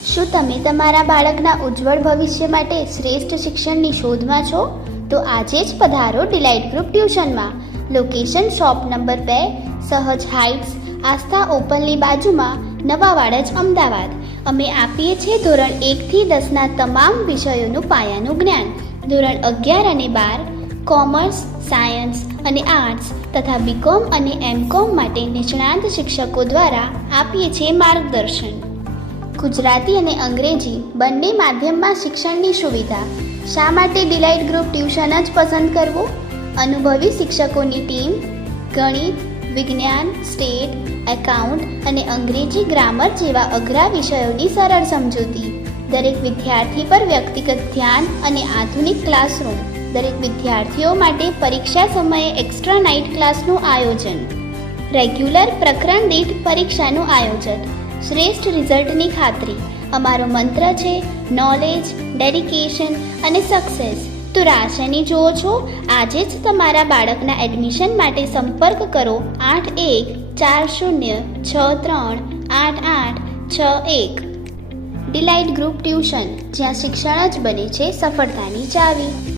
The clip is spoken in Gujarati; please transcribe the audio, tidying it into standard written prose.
શું તમે તમારા બાળકના ઉજ્જવળ ભવિષ્ય માટે શ્રેષ્ઠ શિક્ષણની શોધમાં છો? તો આજે જ પધારો ડિલાઇટ ગ્રુપ ટ્યુશનમાં. Location shop number 2, Sahaj heights, આસ્થા ઓપનની બાજુમાં, નવા વાડજ, અમદાવાદ. અમે આપીએ છીએ ધોરણ 1 થી 10ના તમામ વિષયોનું પાયાનું જ્ઞાન. ધોરણ 11 અને 12 કોમર્સ, સાયન્સ અને આર્ટ્સ તથા બીકોમ અને એમકોમ માટે નિષ્ણાંત શિક્ષકો દ્વારા આપીએ છીએ માર્ગદર્શન. ગુજરાતી અને અંગ્રેજી બંને માધ્યમમાં શિક્ષણની સુવિધા. શા માટે ડિલાઇટ ગ્રુપ ટ્યુશન જ પસંદ કરવું? અનુભવી શિક્ષકોની ટીમ, ગણિત, વિજ્ઞાન, સ્ટેટ, એકાઉન્ટ અને અંગ્રેજી ગ્રામર જેવા અઘરા વિષયોની સરળ સમજૂતી. દરેક વિદ્યાર્થી પર વ્યક્તિગત ધ્યાન અને આધુનિક ક્લાસરૂમ. દરેક વિદ્યાર્થીઓ માટે પરીક્ષા સમયે એક્સ્ટ્રા નાઇટ ક્લાસનું આયોજન. રેગ્યુલર પ્રકરણ દીઠ પરીક્ષાનું આયોજન. શ્રેષ્ઠ રિઝલ્ટની ખાતરી. અમારો મંત્ર છે નોલેજ, ડેડિકેશન અને સક્સેસ. તો રાહ શેની જુઓ છો? આજે જ તમારા બાળકના એડમિશન માટે સંપર્ક કરો 8140638861. ડિલાઇટ ગ્રુપ ટ્યુશન, જ્યાં શિક્ષણ જ બને છે સફળતાની ચાવી.